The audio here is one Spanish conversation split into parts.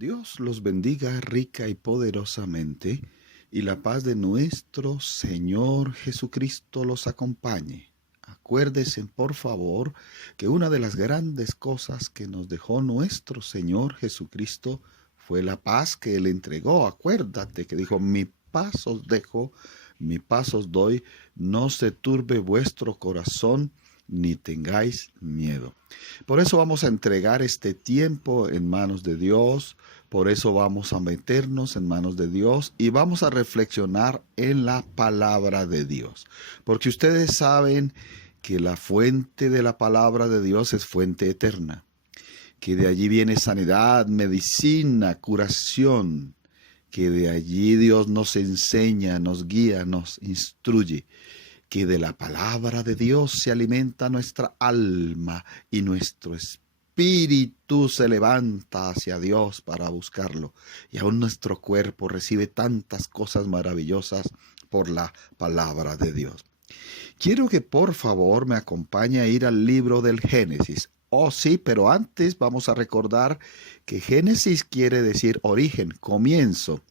Dios los bendiga rica y poderosamente, y la paz de nuestro Señor Jesucristo los acompañe. Acuérdense, por favor, que una de las grandes cosas que nos dejó nuestro Señor Jesucristo fue la paz que Él entregó. Acuérdate que dijo, mi paz os dejo, mi paz os doy, no se turbe vuestro corazón, ni tengáis miedo. Por eso vamos a entregar este tiempo en manos de Dios, por eso vamos a meternos en manos de Dios y vamos a reflexionar en la palabra de Dios. Porque ustedes saben que la fuente de la palabra de Dios es fuente eterna, que de allí viene sanidad, medicina, curación, que de allí Dios nos enseña, nos guía, nos instruye, que de la palabra de Dios se alimenta nuestra alma y nuestro espíritu se levanta hacia Dios para buscarlo. Y aún nuestro cuerpo recibe tantas cosas maravillosas por la palabra de Dios. Quiero que por favor me acompañe a ir al libro del Génesis. Oh sí, pero antes vamos a recordar que Génesis quiere decir origen, comienzo.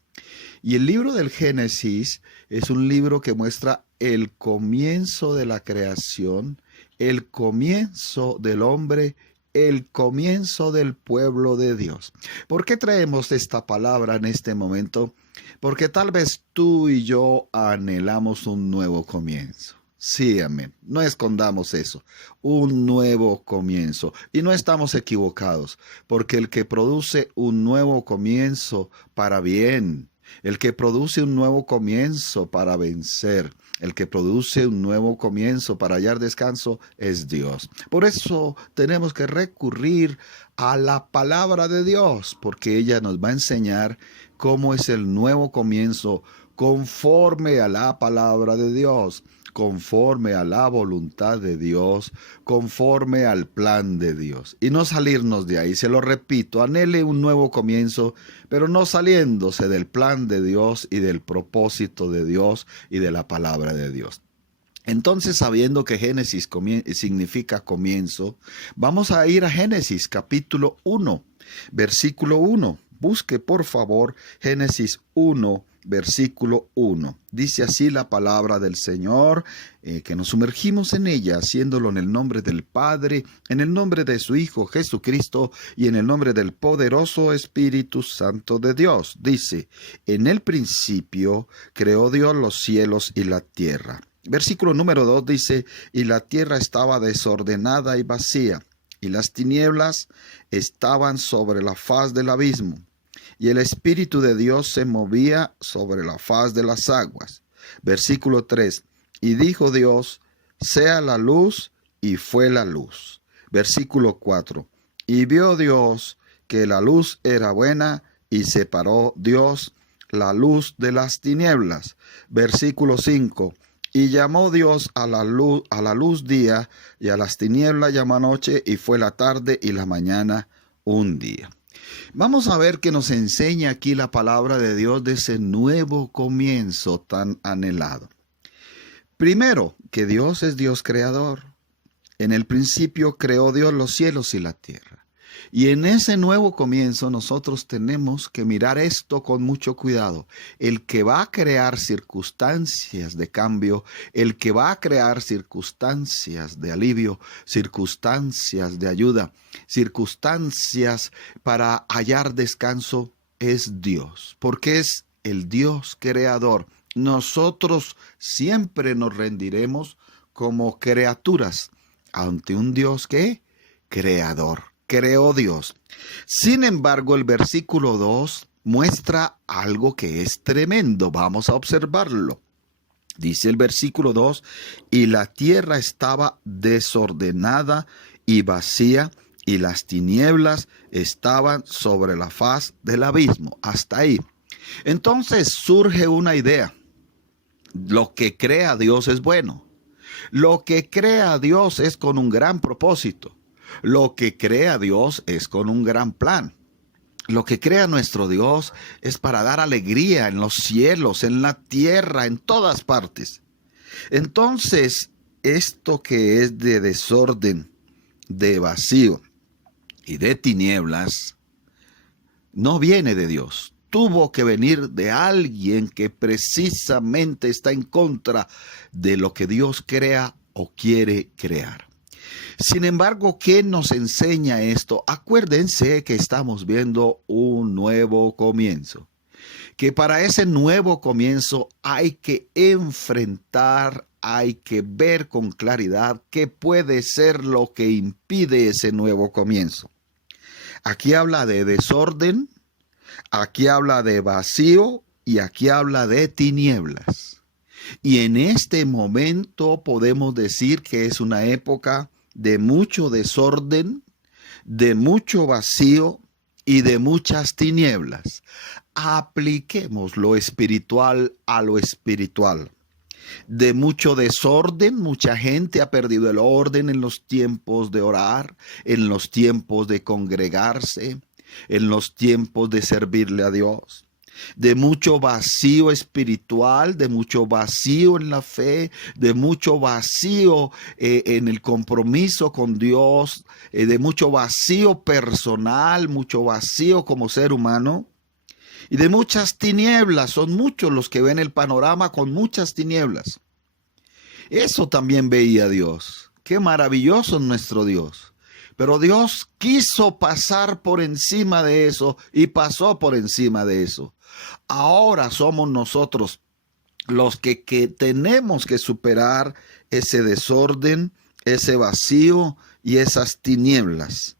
Y el libro del Génesis es un libro que muestra el comienzo de la creación, el comienzo del hombre, el comienzo del pueblo de Dios. ¿Por qué traemos esta palabra en este momento? Porque tal vez tú y yo anhelamos un nuevo comienzo. Sí, amén. No escondamos eso. Un nuevo comienzo. Y no estamos equivocados, porque el que produce un nuevo comienzo para bien, el que produce un nuevo comienzo para vencer, el que produce un nuevo comienzo para hallar descanso es Dios. Por eso tenemos que recurrir a la palabra de Dios, porque ella nos va a enseñar cómo es el nuevo comienzo conforme a la palabra de Dios, conforme a la voluntad de Dios, conforme al plan de Dios. Y no salirnos de ahí, se lo repito, anhele un nuevo comienzo, pero no saliéndose del plan de Dios y del propósito de Dios y de la palabra de Dios. Entonces, sabiendo que Génesis significa comienzo, vamos a ir a Génesis capítulo 1, versículo 1. Busque por favor Génesis 1, versículo 1. Dice así la palabra del Señor, que nos sumergimos en ella, haciéndolo en el nombre del Padre, en el nombre de su Hijo Jesucristo y en el nombre del poderoso Espíritu Santo de Dios. Dice, en el principio creó Dios los cielos y la tierra. Versículo número 2 dice, y la tierra estaba desordenada y vacía, y las tinieblas estaban sobre la faz del abismo. Y el Espíritu de Dios se movía sobre la faz de las aguas. Versículo 3. Y dijo Dios, sea la luz, y fue la luz. Versículo 4. Y vio Dios que la luz era buena, y separó Dios la luz de las tinieblas. Versículo 5. Y llamó Dios a la luz día, y a las tinieblas llamó noche, y fue la tarde y la mañana un día. Vamos a ver que nos enseña aquí la palabra de Dios de ese nuevo comienzo tan anhelado. Primero, que Dios es Dios creador. En el principio creó Dios los cielos y la tierra. Y en ese nuevo comienzo nosotros tenemos que mirar esto con mucho cuidado. El que va a crear circunstancias de cambio, el que va a crear circunstancias de alivio, circunstancias de ayuda, circunstancias para hallar descanso, es Dios, porque es el Dios creador. Nosotros siempre nos rendiremos como criaturas ante un Dios que creador. Creó Dios. Sin embargo, el versículo 2 muestra algo que es tremendo. Vamos a observarlo. Dice el versículo 2, y la tierra estaba desordenada y vacía, y las tinieblas estaban sobre la faz del abismo. Hasta ahí. Entonces surge una idea. Lo que crea Dios es bueno. Lo que crea Dios es con un gran propósito. Lo que crea Dios es con un gran plan. Lo que crea nuestro Dios es para dar alegría en los cielos, en la tierra, en todas partes. Entonces, esto que es de desorden, de vacío y de tinieblas, no viene de Dios. Tuvo que venir de alguien que precisamente está en contra de lo que Dios crea o quiere crear. Sin embargo, ¿qué nos enseña esto? Acuérdense que estamos viendo un nuevo comienzo. Que para ese nuevo comienzo hay que enfrentar, hay que ver con claridad qué puede ser lo que impide ese nuevo comienzo. Aquí habla de desorden, aquí habla de vacío y aquí habla de tinieblas. Y en este momento podemos decir que es una época de mucho desorden, de mucho vacío y de muchas tinieblas. Apliquemos lo espiritual a lo espiritual. De mucho desorden, mucha gente ha perdido el orden en los tiempos de orar, en los tiempos de congregarse, en los tiempos de servirle a Dios. De mucho vacío espiritual, de mucho vacío en la fe, de mucho vacío en el compromiso con Dios, de mucho vacío personal, mucho vacío como ser humano. Y de muchas tinieblas, son muchos los que ven el panorama con muchas tinieblas. Eso también veía Dios. Qué maravilloso es nuestro Dios. Pero Dios quiso pasar por encima de eso y pasó por encima de eso. Ahora somos nosotros los que tenemos que superar ese desorden, ese vacío y esas tinieblas.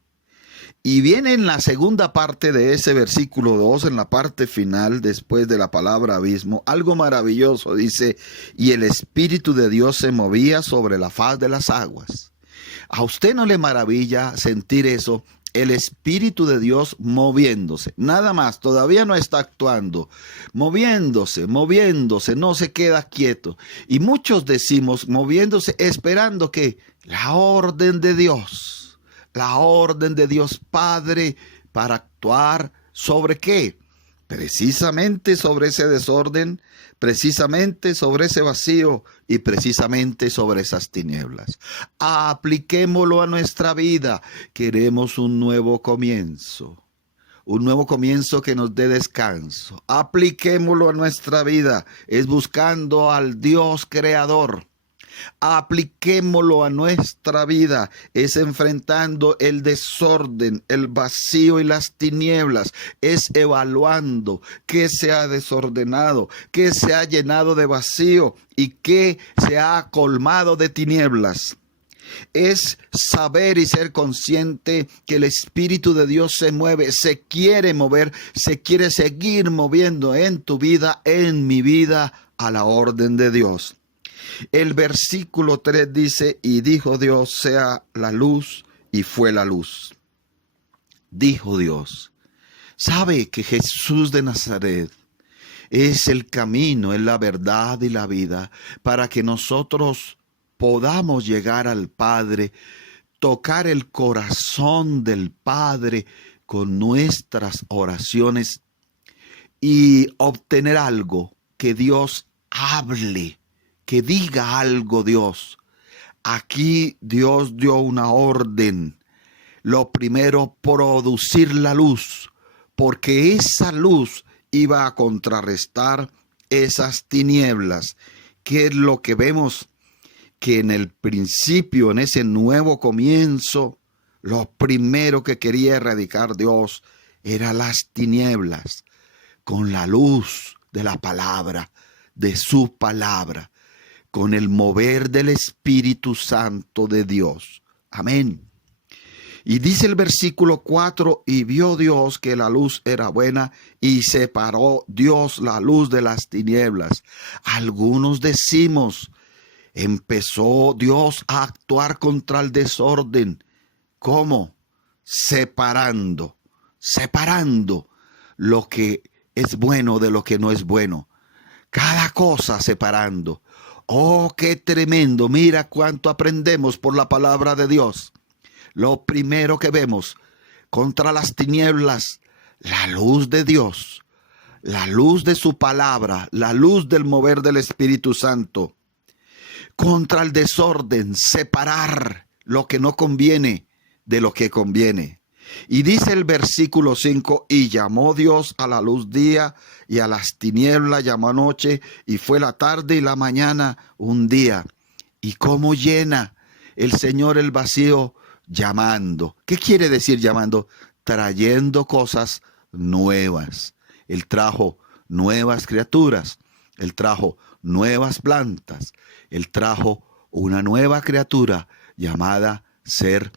Y viene en la segunda parte de ese versículo 2, en la parte final, después de la palabra abismo, algo maravilloso. Dice, y el Espíritu de Dios se movía sobre la faz de las aguas. ¿A usted no le maravilla sentir eso? El Espíritu de Dios moviéndose, nada más, todavía no está actuando, moviéndose, no se queda quieto. Y muchos decimos moviéndose esperando que la orden de Dios Padre para actuar ¿sobre qué? Precisamente sobre ese desorden, precisamente sobre ese vacío y precisamente sobre esas tinieblas. Apliquémoslo a nuestra vida. Queremos un nuevo comienzo que nos dé descanso. Apliquémoslo a nuestra vida. Es buscando al Dios creador. Apliquémoslo a nuestra vida, es enfrentando el desorden, el vacío y las tinieblas, es evaluando qué se ha desordenado, qué se ha llenado de vacío y qué se ha colmado de tinieblas. Es saber y ser consciente que el Espíritu de Dios se mueve, se quiere mover, se quiere seguir moviendo en tu vida, en mi vida, a la orden de Dios. El versículo 3 dice, y dijo Dios, sea la luz, y fue la luz. Dijo Dios. ¿Sabe que Jesús de Nazaret es el camino, es la verdad y la vida para que nosotros podamos llegar al Padre, tocar el corazón del Padre con nuestras oraciones y obtener algo, que Dios hable, que diga algo Dios? Aquí Dios dio una orden. Lo primero, producir la luz, porque esa luz iba a contrarrestar esas tinieblas. ¿Qué es lo que vemos? Que en el principio, en ese nuevo comienzo, lo primero que quería erradicar Dios era las tinieblas, con la luz de la palabra, de su palabra, con el mover del Espíritu Santo de Dios. Amén. Y dice el versículo 4, y vio Dios que la luz era buena, y separó Dios la luz de las tinieblas. Algunos decimos, empezó Dios a actuar contra el desorden. ¿Cómo? Separando lo que es bueno de lo que no es bueno. Cada cosa separando. Oh, qué tremendo. Mira cuánto aprendemos por la palabra de Dios. Lo primero que vemos contra las tinieblas, la luz de Dios, la luz de su palabra, la luz del mover del Espíritu Santo. Contra el desorden, separar lo que no conviene de lo que conviene. Y dice el versículo 5, y llamó Dios a la luz día, y a las tinieblas llamó noche, y fue la tarde y la mañana un día. ¿Y cómo llena el Señor el vacío? Llamando. ¿Qué quiere decir llamando? Trayendo cosas nuevas. Él trajo nuevas criaturas. Él trajo nuevas plantas. Él trajo una nueva criatura llamada ser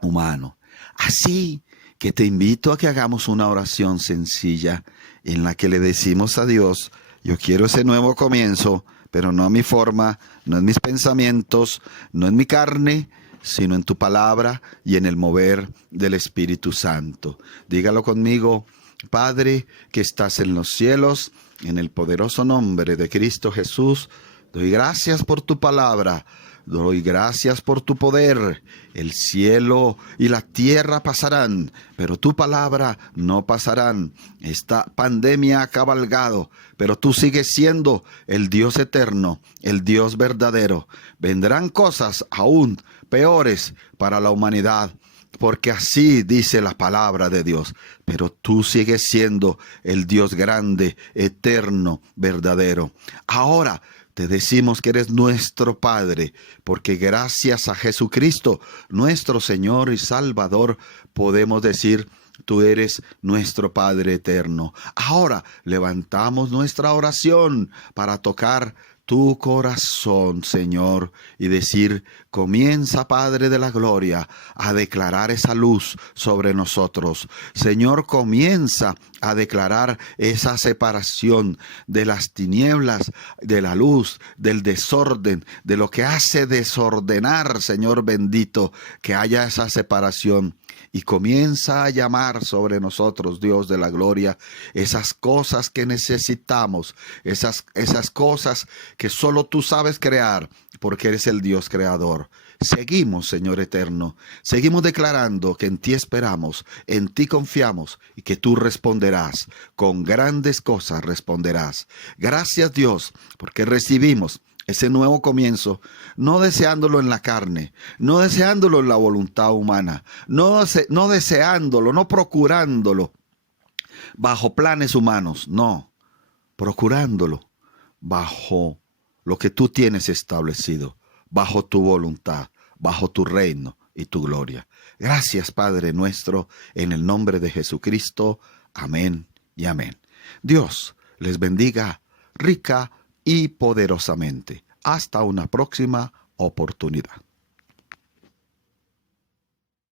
humano. Así que te invito a que hagamos una oración sencilla en la que le decimos a Dios: yo quiero ese nuevo comienzo, pero no a mi forma, no en mis pensamientos, no en mi carne, sino en tu palabra y en el mover del Espíritu Santo. Dígalo conmigo: Padre que estás en los cielos, en el poderoso nombre de Cristo Jesús, doy gracias por tu palabra. Doy gracias por tu poder. El cielo y la tierra pasarán, pero tu palabra no pasarán. Esta pandemia ha cabalgado, pero tú sigues siendo el Dios eterno, el Dios verdadero. Vendrán cosas aún peores para la humanidad, porque así dice la palabra de Dios. Pero tú sigues siendo el Dios grande, eterno, verdadero. Ahora te decimos que eres nuestro Padre, porque gracias a Jesucristo, nuestro Señor y Salvador, podemos decir: tú eres nuestro Padre eterno. Ahora levantamos nuestra oración para tocar tu corazón, Señor, y decir: comienza, Padre de la gloria, a declarar esa luz sobre nosotros. Señor, comienza a declarar esa separación de las tinieblas, de la luz, del desorden, de lo que hace desordenar, Señor bendito, que haya esa separación. Y comienza a llamar sobre nosotros, Dios de la gloria, esas cosas que necesitamos, esas cosas que solo tú sabes crear, porque eres el Dios creador. Seguimos, Señor eterno, seguimos declarando que en ti esperamos, en ti confiamos y que tú responderás, con grandes cosas responderás. Gracias, Dios, porque recibimos ese nuevo comienzo, no deseándolo en la carne, no deseándolo en la voluntad humana, no deseándolo, no procurándolo bajo planes humanos, no, procurándolo bajo lo que tú tienes establecido, bajo tu voluntad, bajo tu reino y tu gloria. Gracias, Padre nuestro, en el nombre de Jesucristo. Amén y amén. Dios les bendiga rica y poderosamente. Hasta una próxima oportunidad.